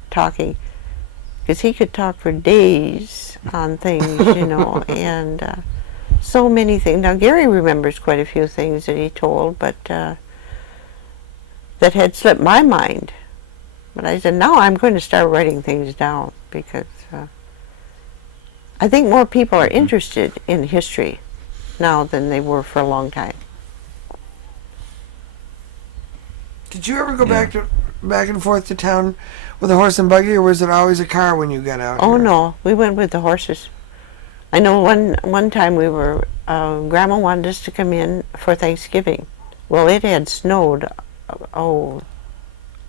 talking, because he could talk for days on things, you know, and so many things. Now, Gary remembers quite a few things that he told, but that had slipped my mind. But I said, now I'm going to start writing things down, because I think more people are interested in history now than they were for a long time. Did you ever go Yeah. back and forth to town with a horse and buggy, or was it always a car when you got out Oh here? no, we went with the horses. I know one time we were, Grandma wanted us to come in for Thanksgiving. Well, it had snowed, a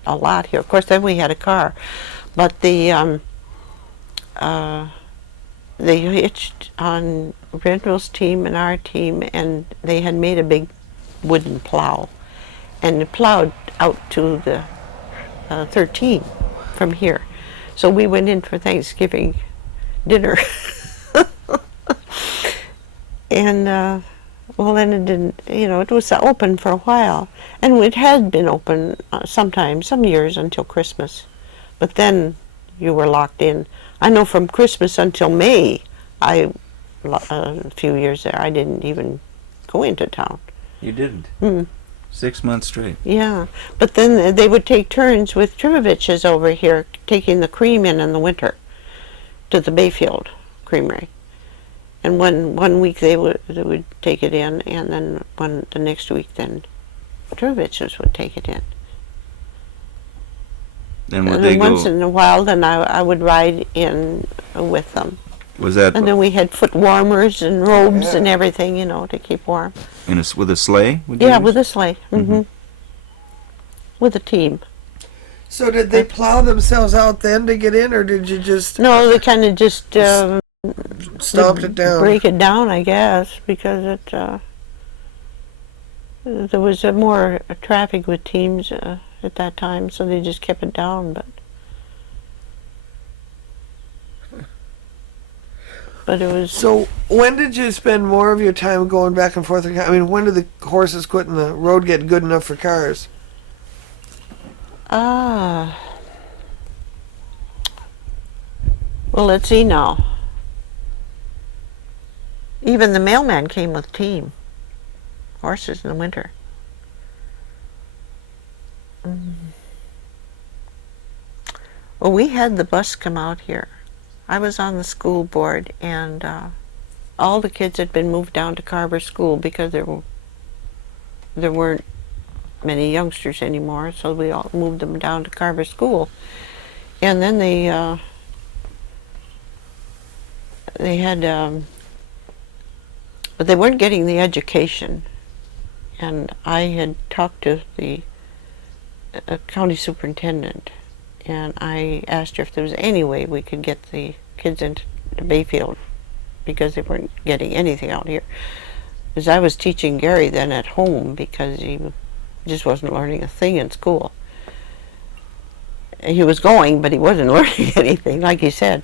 lot here. Of course, then we had a car, but they hitched on Renville's team and our team, and they had made a big wooden plow, and it plowed out to the 13 from here. So we went in for Thanksgiving dinner. And well, then it didn't, you know, it was open for a while, and it had been open sometimes, some years until Christmas, but then you were locked in. I know from Christmas until May, a few years there, I didn't even go into town. You didn't? Mm. 6 months straight. Yeah, but then they would take turns with Trivoviches over here, taking the cream in the winter to the Bayfield Creamery. And one week they would take it in, and then the next week then Trovich's would take it in. Then would And they then go? once in a while, then I would ride in with them. Was that And then we had foot warmers and robes Yeah. and everything, to keep warm. with a sleigh? Would you Yeah, use? with a sleigh. With a team. So did they plow themselves out then to get in, or did you just No, they kind of just stomped it down? break it down, I guess, because there was more traffic with teams at that time, so they just kept it down. But it was. So when did you spend more of your time going back and forth? I mean, when did the horses quit and the road get good enough for cars? Well, let's see now. Even the mailman came with team horses in the winter. Well, we had the bus come out here. I was on the school board, and all the kids had been moved down to Carver School because there weren't many youngsters anymore, so we all moved them down to Carver School. And then they had, but they weren't getting the education. And I had talked to the county superintendent, and I asked her if there was any way we could get the kids into Bayfield, because they weren't getting anything out here. Because I was teaching Gary then at home, because he just wasn't learning a thing in school. He was going, but he wasn't learning anything, like he said.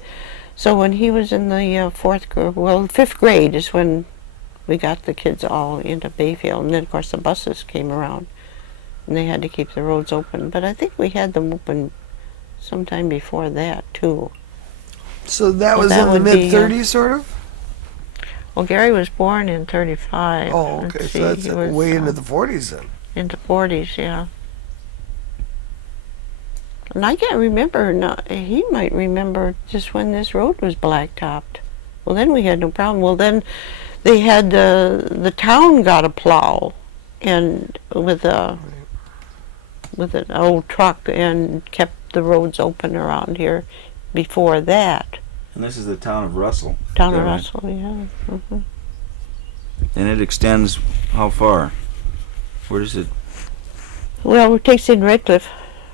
So when he was in the fifth grade is when we got the kids all into Bayfield. And then, of course, the buses came around, and they had to keep the roads open. But I think we had them open sometime before that, too. So that Well, was that in the would be, mid-30s, sort of? Well, Gary was born in 35. Oh, okay, Let's so see, that's he was, way into the 40s then. into 40s, yeah. And I can't remember, he might remember just when this road was blacktopped. Well, then we had no problem. Well, then they had, the town got a plow, and with an old truck, and kept the roads open around here before that. And this is the town of Russell. Town Is of that right? Russell, yeah. And it extends how far? Where does it? Well, it takes in Redcliffe.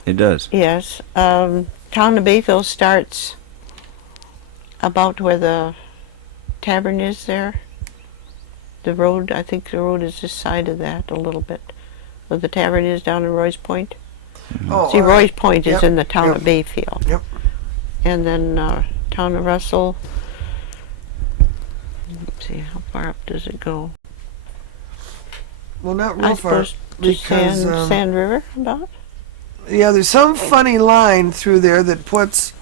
It does. Yes. Town of Bayfield starts about where the tavern is there. The road, I think the road is this side of that a little bit. Where the tavern is down in Roy's Point. Oh, See, all right. Roy's Point is Yep, in the town yep. of Bayfield. Yep. And then town of Russell. Let's see, how far up does it go? Well, not I real far. suppose to Because, Sand River, about? yeah, there's some funny line through there that puts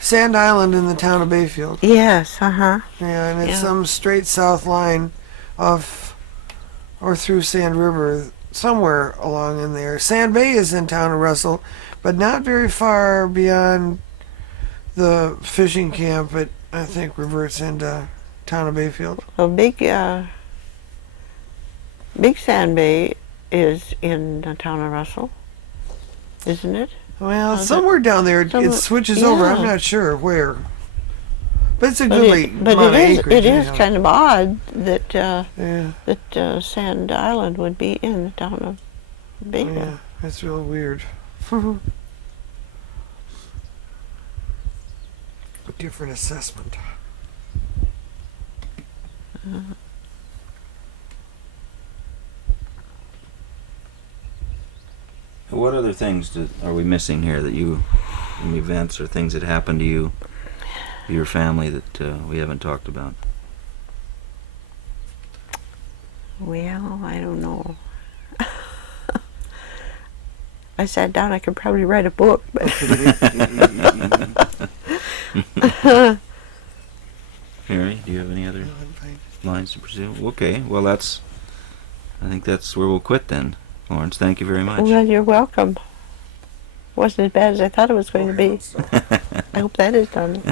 Sand Island in the town of Bayfield. Yes, uh-huh. Yeah, and it's Yeah. some straight south line off or through Sand River, somewhere along in there. Sand Bay is in town of Russell, but not very far beyond the fishing camp. It, I think, reverts into town of Bayfield. Well, Big Sand Bay is in the town of Russell, isn't it? Well, Is it- somewhere down there it somewhere- switches over. I'm yeah. not sure where. But it's a But goodly it, but amount it of is acreage. it is anyhow. kind of odd that Yeah, Sand Island would be in the town of Bayfield. yeah, that's real weird. Different assessment. What other things are we missing here that you, any events or things that happened to you, your family that we haven't talked about? Well, I don't know. I sat down. I could probably write a book, but Harry, do you have any other lines to pursue? Okay, well I think that's where we'll quit then. Florence, thank you very much. well, you're welcome. Wasn't as bad as I thought it was going to be. I hope that is done.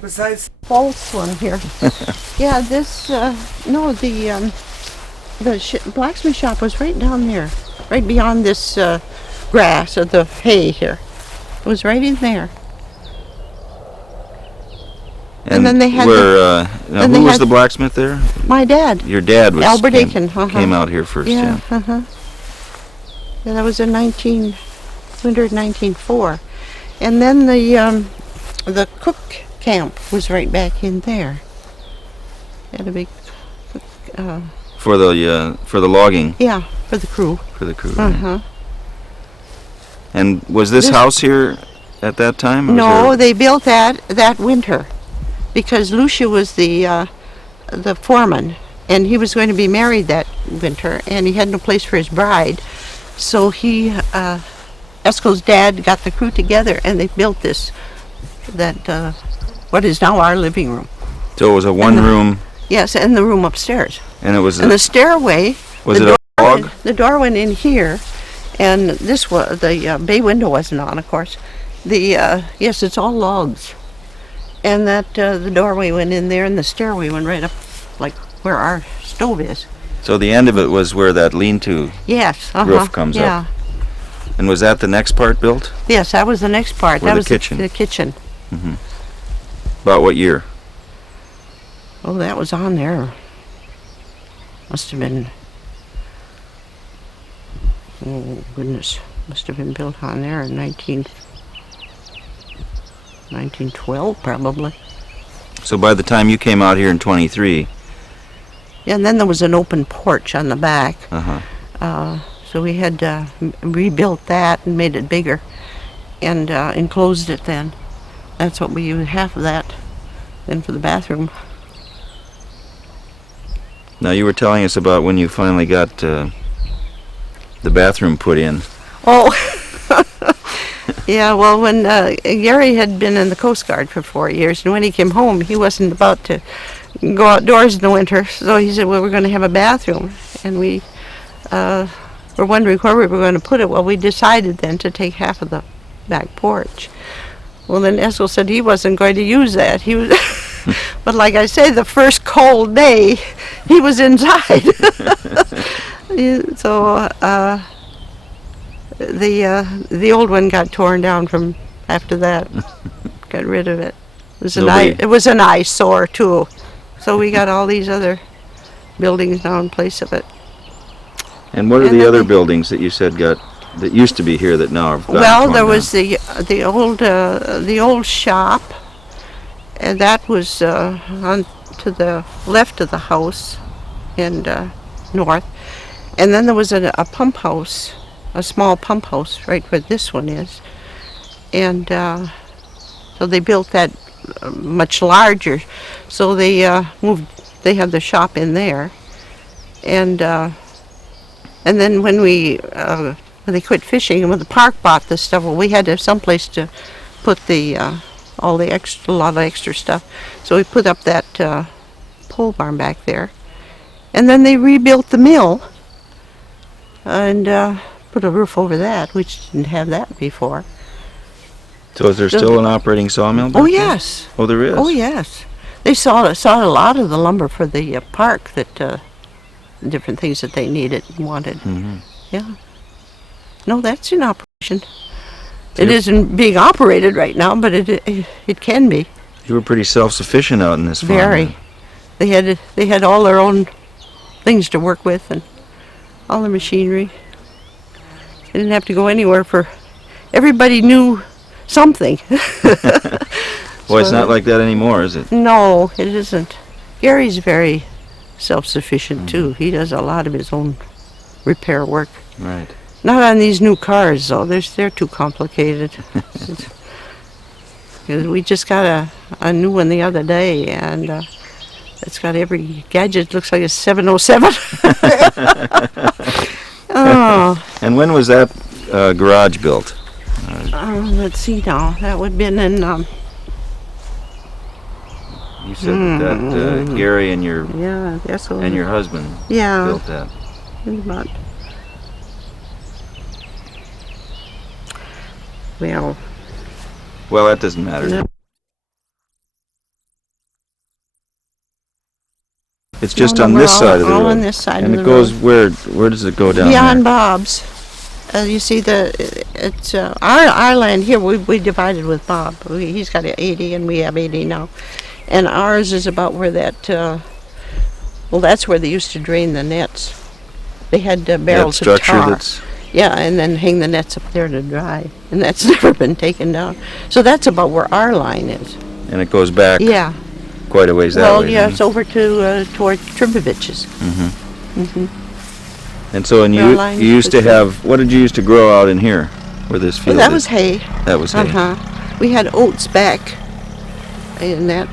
Besides, false one here. Yeah, this, no, the blacksmith shop was right down there, right beyond this grass or the hay here. It was right in there. And then they had now who was the blacksmith there? My dad. Your dad was Albert Aiken. came out here first. Yeah. Yeah, that was in winter of 1904. And then the cook camp was right back in there. Had a big For the logging. yeah, for the crew. For the crew. Uh-huh. And was this house here at that time? Or was No, there- they built that winter because Lucia was the foreman, and he was going to be married that winter, and he had no place for his bride, so Esco's dad got the crew together, and they built what is now our living room. So it was a one-room, Yes, and the room upstairs, and it was. and the stairway. Was the it a door log? went- The door went in here, and this was the bay window wasn't on, of course. Yes, it's all logs, and that the doorway went in there, and the stairway went right up, like where our stove is. So the end of it was where that lean-to, Yes, Roof comes up. yeah. and was that the next part built? Yes, that was the next part. Or that the was kitchen. The kitchen. About what year? Oh, that was on there. Must have been. Oh goodness, must have been built on there in 1912 probably. So by the time you came out here in 23, Yeah, and then there was an open porch on the back. uh-huh. So we had rebuilt that and made it bigger and enclosed it then. That's what we used, half of that then for the bathroom. Now you were telling us about when you finally got the bathroom put in. Oh, yeah, well, when Gary had been in the Coast Guard for 4 years, and when he came home, he wasn't about to go outdoors in the winter, so he said, well, we're going to have a bathroom, and we were wondering where we were going to put it. Well, we decided then to take half of the back porch. Well, then Eskel said he wasn't going to use that. He was, but like I say, the first cold day, he was inside. So the old one got torn down from after that. Got rid of it. It was an eyesore too. So we got all these other buildings now in place of it. And what are And the then other buildings that you said that used to be here that now have gotten Well, torn there down? was the old shop, and that was on to the left of the house, and north. And then there was a pump house, a small pump house, right where this one is. And so they built that much larger. So they moved. They had the shop in there, and then when they quit fishing and when the park bought this stuff, well, we had to have someplace to put a lot of extra stuff. So we put up that pole barn back there, and then they rebuilt the mill and put a roof over that, which didn't have that before. So is there still an operating sawmill back Oh there? yes. Oh, there is? Oh yes. They saw a lot of the lumber for the park that different things that they needed and wanted. Mhm. Yeah. No, that's in operation. So It isn't being operated right now, but it can be. You were pretty self-sufficient out in this farm. Very. They had all their own things to work with and all the machinery. They didn't have to go anywhere for. Everybody knew something. Boy, it's not like that anymore, is it? No, it isn't. Gary's very self-sufficient too. He does a lot of his own repair work. Right. Not on these new cars though. They're too complicated. 'Cause we just got a new one the other day, and it's got every gadget. Looks like a 707. Oh, And when was that garage built? let's see now. That would have been in. You said that Gary and your Yeah, I guess so. husband Yeah, built that. about. Well, Well, that doesn't matter. No. It's just No, on we're this side of the all road. on this side and of it the goes road. where does it go down Beyond there? Bob's. You see it's our land here. We divided with Bob. He's got 80 and we have 80 now, and ours is about where that. Well, that's where they used to drain the nets. They had barrels That structure of tar. that's Yeah, and then hang the nets up there to dry, and that's never been taken down. So that's about where our line is. and it goes back Yeah. quite a ways that Well, way. yeah, then. it's over to toward Tribovich's. And so, and Our you line used to is- have, what did you used to grow out in here, where this Well, field that is? was hay. That was hay. Uh-huh. We had oats back in that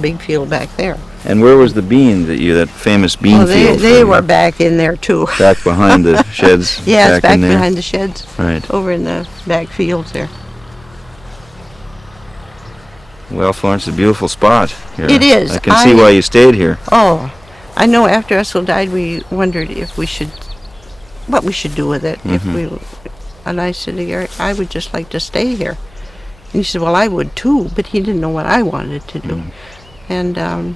big field back there. And where was the bean that famous bean Well, field? they for were you? back in there too. Back behind the sheds. Yeah, it's back in there. behind the sheds, Right. over in the back fields there. Well, Florence, it's a beautiful spot here. It is. I can see why you stayed here. Oh, I know. After Ethel died, we wondered what we should do with it. And I said to Gary, I would just like to stay here. And he said, well, I would too, but he didn't know what I wanted to do. And I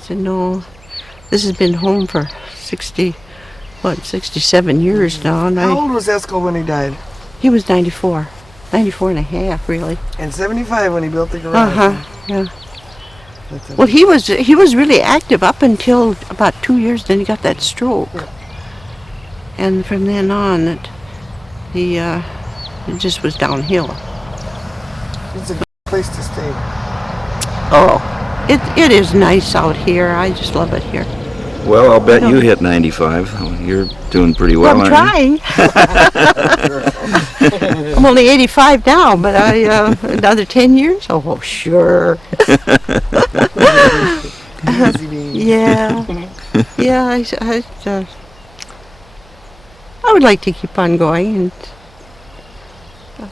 said, no, this has been home for 67 years now. And How old was Eskel when he died? he was 94 and a half, really. And 75 when he built the garage. Yeah. That's a- Well, he was really active up until about 2 years. Then he got that stroke, and from then on, it just was downhill. It's a good place to stay. Oh, it is nice out here. I just love it here. Well, I'll bet you hit 95. You're doing pretty well, I'm aren't trying. I'm only 85 now, but another 10 years. Oh, sure. Easy beans. Yeah, yeah. I would like to keep on going, and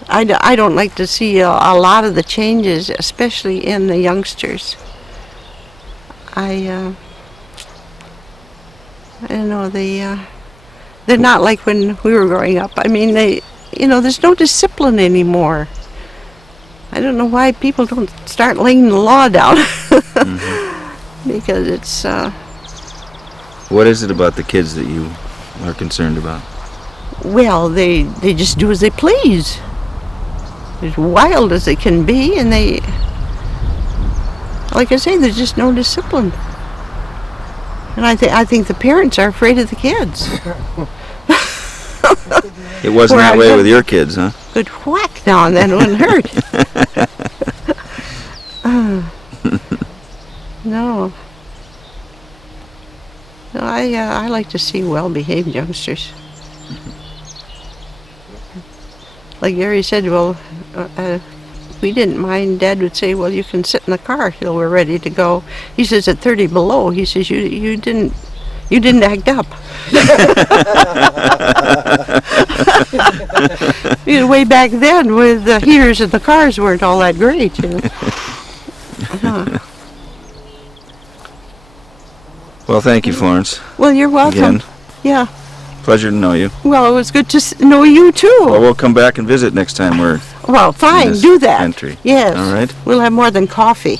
I don't like to see a lot of the changes, especially in the youngsters. I don't know, they're not like when we were growing up. I mean, there's no discipline anymore. I don't know why people don't start laying the law down. Because it's, What is it about the kids that you are concerned about? well, they just do as they please. As wild as they can be, and like I say, there's just no discipline. And I think the parents are afraid of the kids. It wasn't Where that I way live- with your kids, huh? Good whack now and then wouldn't hurt. No. No, I like to see well-behaved youngsters. Like Gary said, well, we didn't mind. Dad would say, well, you can sit in the car till we're ready to go. He says at 30 below, he says, you didn't act up. Way back then, with the heaters in the cars weren't all that great. Well, thank you, Florence. Well, you're welcome. Again, Yeah. pleasure to know you. Well, it was good to know you too. Well, we'll come back and visit next time we're Well, fine, this do that. country. Yes. All right. We'll have more than coffee.